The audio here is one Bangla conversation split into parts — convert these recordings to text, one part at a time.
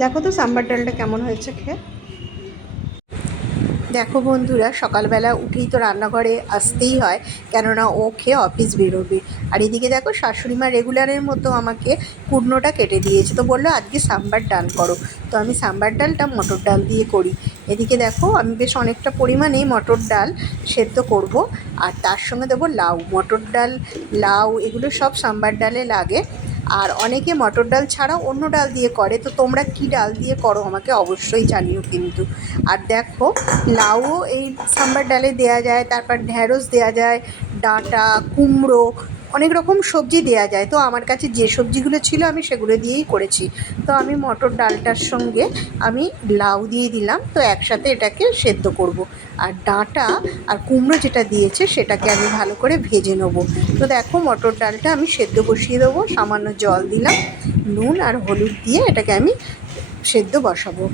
দেখো তো সাম্বার ডালটা কেমন হয়েছে খেয়ে। দেখো বন্ধুরা, সকালবেলা উঠেই তো রান্নাঘরে আসতেই হয়, কেননা ও খেয়ে অফিস বেরোবে। আর এদিকে দেখো শাশুড়ি মা রেগুলারের মতো আমাকে কুটনোটা কেটে দিয়েছে, তো বললো আজকে সাম্বার ডাল করো। তো আমি সাম্বার ডালটা মটর ডাল দিয়ে করি। এদিকে দেখো আমি বেশ অনেকটা পরিমাণেই মটর ডাল সেদ্ধ করব, আর তার সঙ্গে দেবো লাউ। মটর ডাল, লাউ এগুলো সব সাম্বার ডালে লাগে। আর অনেকে মটর ডাল ছাড়াও অন্য ডাল দিয়ে করে, তো তোমরা কি ডাল দিয়ে করো আমাকে অবশ্যই জানিও কিন্তু। আর দেখো, লাউও এই সাম্বার ডালে দেয়া যায়, তারপর ঢ্যাঁড়স দেয়া যায়, ডাঁটা, কুমড়ো, অনেক রকম সবজি দেয়া যায়। তো আমার কাছে যে সবজিগুলো ছিল আমি সেগুলো দিয়েই করেছি। তো আমি মটর ডালটার সঙ্গে আমি লাউ দিয়ে দিলাম, তো একসাথে এটাকে সেদ্ধ করব। আর ডাঁটা আর কুমড়ো যেটা দিয়েছে সেটাকে আমি ভালো করে ভেজে নেবো। তো দেখো মটর ডালটা আমি সেদ্ধ বসিয়ে দেবো, সামান্য জল দিলাম, নুন আর হলুদ দিয়ে এটাকে আমি সেদ্ধ বসাবো।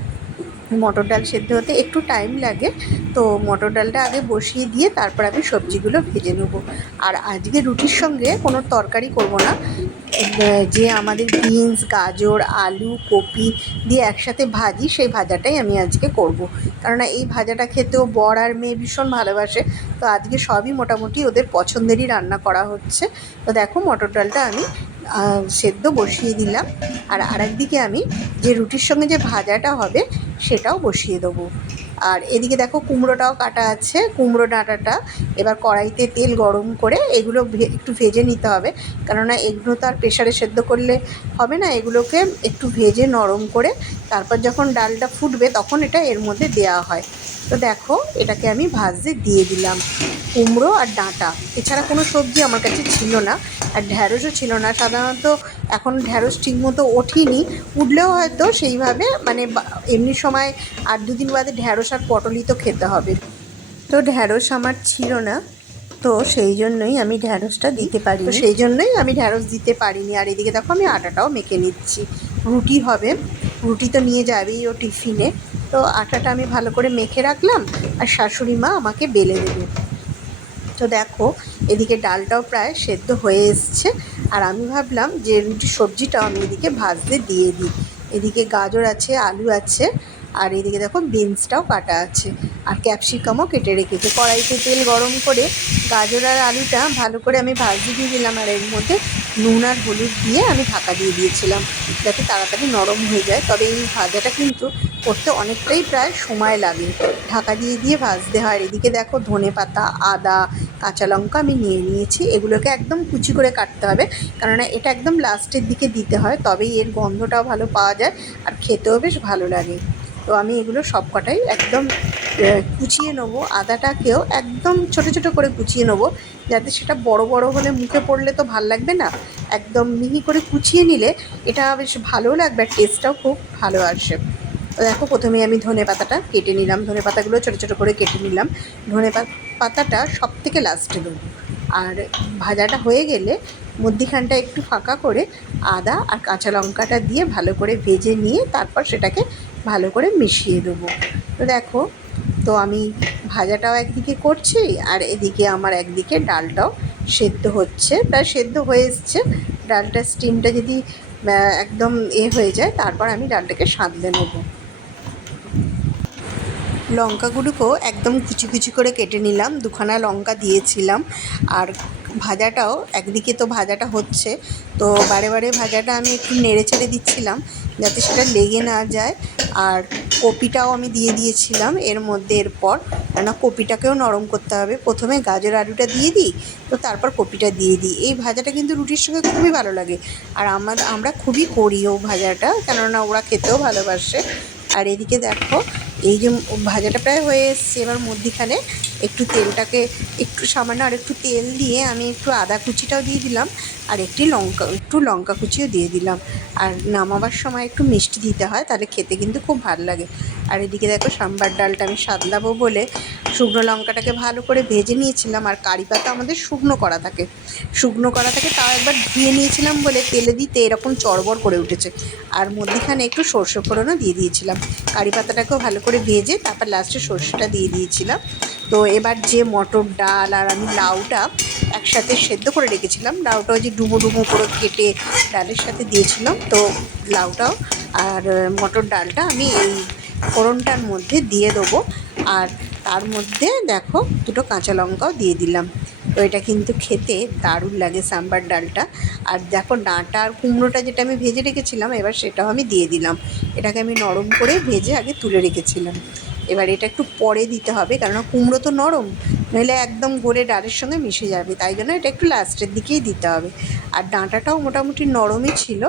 মটর ডাল সেদ্ধ হতে একটু টাইম লাগে, তো মটর ডালটা আগে বসিয়ে দিয়ে তারপর আমি সবজিগুলো ভেজে নেবো। আর আজকে রুটির সঙ্গে কোনো তরকারি করব না, যে আমাদের বিনস, গাজর, আলু, কপি দিয়ে একসাথে ভাজি, সেই ভাজাটাই আমি আজকে করব। কেননা এই ভাজাটা খেতেও বর আর মেয়ে ভীষণ ভালোবাসে, তো আজকে সবই মোটামুটি ওদের পছন্দেরই রান্না করা হচ্ছে। তো দেখো মটর ডালটা আমি সেদ্ধ বসিয়ে দিলাম। আর আরেকদিকে আমি যে রুটির সঙ্গে যে ভাজাটা হবে সেটাও বসিয়ে দেবো। আর এদিকে দেখো কুমড়োটাও কাটা আছে, কুমড়ো ডাঁটাটা এবার কড়াইতে তেল গরম করে এগুলো একটু ভেজে নিতে হবে, কেননা এগুলো তো আর প্রেশারে সেদ্ধ করলে হবে না। এগুলোকে একটু ভেজে নরম করে তারপর যখন ডালটা ফুটবে তখন এটা এর মধ্যে দেওয়া হয়। তো দেখো এটাকে আমি ভাজতে দিয়ে দিলাম, কুমড়ো আর ডাঁটা। এছাড়া কোনো সবজি আমার কাছে ছিল না, আর ঢ্যাঁড়সও ছিল না। সাধারণত এখন ঢ্যাঁড়স ঠিকমতো ওঠেনি, উঠলেও হয়তো সেইভাবে মানে এমনি সময় 8-2 দিন বাদে ঢ্যাঁড়স আর পটলই তো খেতে হবে। তো ঢ্যাঁড়স আমার ছিল না, তো সেই জন্যই আমি ঢ্যাঁড়সটা দিতে পারি, তো সেই জন্যই আমি ঢ্যাঁড়স দিতে পারিনি। আর এদিকে দেখো আমি আটাটাও মেখে নিচ্ছি, রুটি হবে, রুটি তো নিয়ে যাবেই ও টিফিনে। তো আটাটা আমি ভালো করে মেখে রাখলাম, আর শাশুড়ি মা আমাকে বেলে দেবে। তো দেখো এদিকে ডালটাও প্রায় সেদ্ধ হয়ে এসছে, আর আমি ভাবলাম যে রুটির সবজিটাও আমি এদিকে ভাজতে দিয়ে দিই। এদিকে গাজর আছে, আলু আছে, আর এদিকে দেখো বিনসটাও কাটা আছে, আর ক্যাপসিকামও কেটে রেখেছে। কড়াইতে তেল গরম করে গাজর আর আলুটা ভালো করে আমি ভাজতে দিয়ে দিলাম, আর এর মধ্যে নুন আর হলুদ দিয়ে আমি ঢাকা দিয়ে দিয়েছিলাম যাতে তাড়াতাড়ি নরম হয়ে যায়। তবে এই ভাজাটা কিন্তু করতে অনেকটাই প্রায় সময় লাগে, ঢাকা দিয়ে দিয়ে ভাজতে হয়। আর এদিকে দেখো ধনেপাতা, আদা, কাঁচা লঙ্কা আমি নিয়ে নিয়েছি, এগুলোকে একদম কুচি করে কাটতে হবে, কেননা এটা একদম লাস্টের দিকে দিতে হয়, তবেই এর গন্ধটাও ভালো পাওয়া যায় আর খেতেও বেশ ভালো লাগে। তো আমি এগুলো সব কটাই একদম কুচিয়ে নেবো। আদাটাকেও একদম ছোটো ছোটো করে কুচিয়ে নেবো, যাতে সেটা বড় বড় হলে মুখে পড়লে তো ভাল লাগবে না। একদম মিহি করে কুচিয়ে নিলে এটা বেশ ভালোও লাগবে, আর টেস্টটাও খুব ভালো আসে। তো দেখো প্রথমেই আমি ধনে পাতাটা কেটে নিলাম, ধনে পাতাগুলো ছোটো ছোটো করে কেটে নিলাম। ধনে পাতাটা সব থেকে লাস্টে দেবো। আর ভাজাটা হয়ে গেলে মধ্যিখানটা একটু ফাঁকা করে আদা আর কাঁচা লঙ্কাটা দিয়ে ভালো করে ভেজে নিয়ে তারপর সেটাকে ভালো করে মিশিয়ে দেবো। তো দেখো, তো আমি ভাজাটাও একদিকে করছি, আর এদিকে আমার একদিকে ডালটাও সেদ্ধ হচ্ছে, প্রায় সেদ্ধ হয়ে এসছে। ডালটার স্টিমটা যদি একদম হয়ে যায় তারপর আমি ডালটাকে সাঁতলে নেবো। লঙ্কাগুলোকেও একদম কুচি কুচি করে কেটে নিলাম, 2খানা লঙ্কা দিয়েছিলাম। আর ভাজাটাও একদিকে তো ভাজাটা হচ্ছে, তো বারে বারে ভাজাটা আমি একটু নেড়ে চেড়ে দিচ্ছিলাম যাতে সেটা লেগে না যায়। আর কপিটাও আমি দিয়ে দিয়েছিলাম এর মধ্যে, এরপর কেননা কপিটাকেও নরম করতে হবে। প্রথমে গাজর আলুটা দিয়ে দিই, তো তারপর কপিটা দিয়ে দিই। এই ভাজাটা কিন্তু রুটির সঙ্গে খুবই ভালো লাগে, আর আমরা খুবই করিও ভাজাটা, কেননা ওরা খেতেও ভালোবাসে। আর এদিকে দেখো এই যে ভাজাটা প্রায় হয়ে এসছে, এবার মধ্যিখানে একটু তেলটাকে একটু সামান্য আর একটু তেল দিয়ে আমি একটু আদা কুচিটাও দিয়ে দিলাম, আর একটু লঙ্কা কুচিও দিয়ে দিলাম। আর নামাবার সময় একটু মিষ্টি দিতে হয়, তাহলে খেতে কিন্তু খুব ভালো লাগে। আর এদিকে দেখো সাম্বার ডালটা আমি সাদলাবো বলে শুকনো লঙ্কাটাকে ভালো করে ভেজে নিয়েছিলাম। আর কারি পাতা আমাদের শুকনো করা থাকে, তাও একবার ধুয়ে নিয়েছিলাম বলে তেলে দিতে এরকম চড়বড় করে উঠেছে। আর মধ্যিখানে একটু সর্ষে ফোড়নও দিয়ে দিয়েছিলাম। কারি পাতাটাকেও ভালো করে ভেজে তারপর লাস্টে সর্ষেটা দিয়ে দিয়েছিলাম। তো এবার যে মটর ডাল আর আমি লাউটা একসাথে সেদ্ধ করে রেখেছিলাম, লাউটাও যে ডুমো ডুমো করে কেটে ডালের সাথে দিয়েছিলাম, তো লাউটাও আর মটর ডালটা আমি এই ফোড়নটার মধ্যে দিয়ে দেবো। আর তার মধ্যে দেখো দুটো কাঁচা লঙ্কাও দিয়ে দিলাম। তো এটা কিন্তু খেতে দারুণ লাগে সাম্বার ডালটা। আর দেখো ডাঁটা আর কুমড়োটা যেটা আমি ভেজে রেখেছিলাম, এবার সেটাও আমি দিয়ে দিলাম। এটাকে আমি নরম করে ভেজে আগে তুলে রেখেছিলাম। এবার এটা একটু পরে দিতে হবে, কেননা কুমড়ো তো নরম, নইলে একদম গলে ডালের সঙ্গে মিশে যাবে। তাই জন্য এটা একটু লাস্টের দিকেই দিতে হবে। আর ডাঁটাটাও মোটামুটি নরমই ছিল,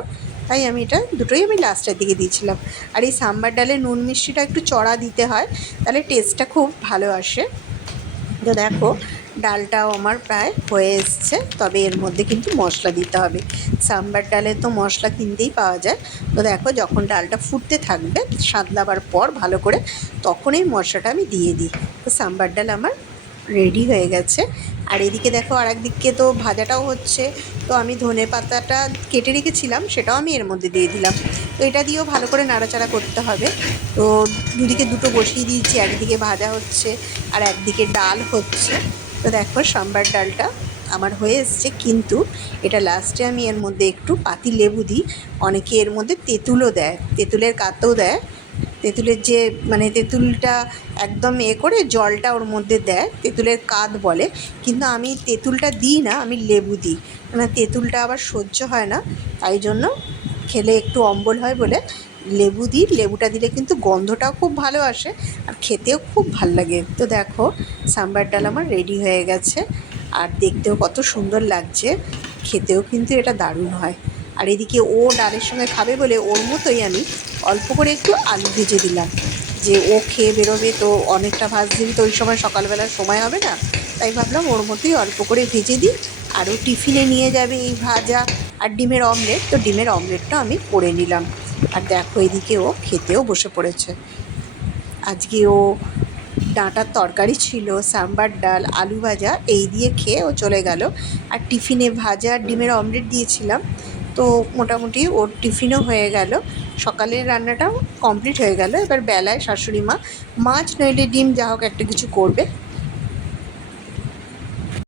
তাই আমি এটা দুটোই আমি লাস্টের দিকে দিয়েছিলাম। আর এই সাম্বার ডালে নুন মিষ্টিটা একটু চড়া দিতে হয়, তাহলে টেস্টটা খুব ভালো আসে। তো দেখো ডালটাও আমার প্রায় হয়ে এসছে, তবে এর মধ্যে কিন্তু মশলা দিতে হবে। সাম্বার ডালে তো মশলা কিনতেই পাওয়া যায়। তো দেখো যখন ডালটা ফুটতে থাকবে সাঁতলাবার পর ভালো করে, তখন এই মশলাটা আমি দিয়ে দিই। তো সাম্বার ডাল আমার রেডি হয়ে গেছে। আর এদিকে দেখো আর একদিকে তো ভাজাটাও হচ্ছে। তো আমি ধনে পাতাটা কেটে রেখেছিলাম, সেটাও আমি এর মধ্যে দিয়ে দিলাম। তো এটা দিয়েও ভালো করে নাড়াচাড়া করতে হবে। তো দুদিকে দুটো বসিয়ে দিয়েছি, একদিকে ভাজা হচ্ছে আর একদিকে ডাল হচ্ছে। তো দেখো সাম্বার ডালটা আমার হয়ে এসছে, কিন্তু এটা লাস্টে আমি এর মধ্যে একটু পাতি লেবু দিই। অনেকে এর মধ্যে তেঁতুলও দেয়, তেঁতুলের কাতও দেয়। তেঁতুলের যে মানে তেঁতুলটা একদম করে জলটা ওর মধ্যে দেয়, তেঁতুলের কাত বলে। কিন্তু আমি তেঁতুলটা দিই না, আমি লেবু দিই। মানে তেঁতুলটা আবার সহ্য হয় না, তাই জন্য খেলে একটু অম্বল হয় বলে লেবু দিই। লেবুটা দিলে কিন্তু গন্ধটাও খুব ভালো আসে আর খেতেও খুব ভাল লাগে। তো দেখো সাম্বার ডাল আমার রেডি হয়ে গেছে, আর দেখতেও কত সুন্দর লাগছে, খেতেও কিন্তু এটা দারুণ হয়। আর এদিকে ও ডালের সঙ্গে খাবে বলে ওর মতোই আমি অল্প করে একটু আলু ভেজে দিলাম, যে ও খেয়ে বেরোবে, তো অনেকটা ভাজলে তো ওই সময় সকালবেলার সময় হবে না। তাই ভাবলাম ওর মতোই অল্প করে ভেজে দিই। আর ও টিফিনে নিয়ে যাবে এই ভাজা আর ডিমের অমলেট, তো ডিমের অমলেটটা আমি করে নিলাম। আর দেখো এদিকে ও খেতেও বসে পড়েছে। আজকে ও ডাঁটার তরকারি ছিল, সাম্বার ডাল, আলু ভাজা, এই দিয়ে খেয়ে ও চলে গেল। আর টিফিনে ভাজা আর ডিমের অমলেট দিয়েছিলাম। তো মোটামুটি ওর টিফিনও হয়ে গেল, সকালের রান্নাটাও কমপ্লিট হয়ে গেল। এবার বেলায় শাশুড়ি মা মাছ নইলে ডিম যা হোক একটা কিছু করবে।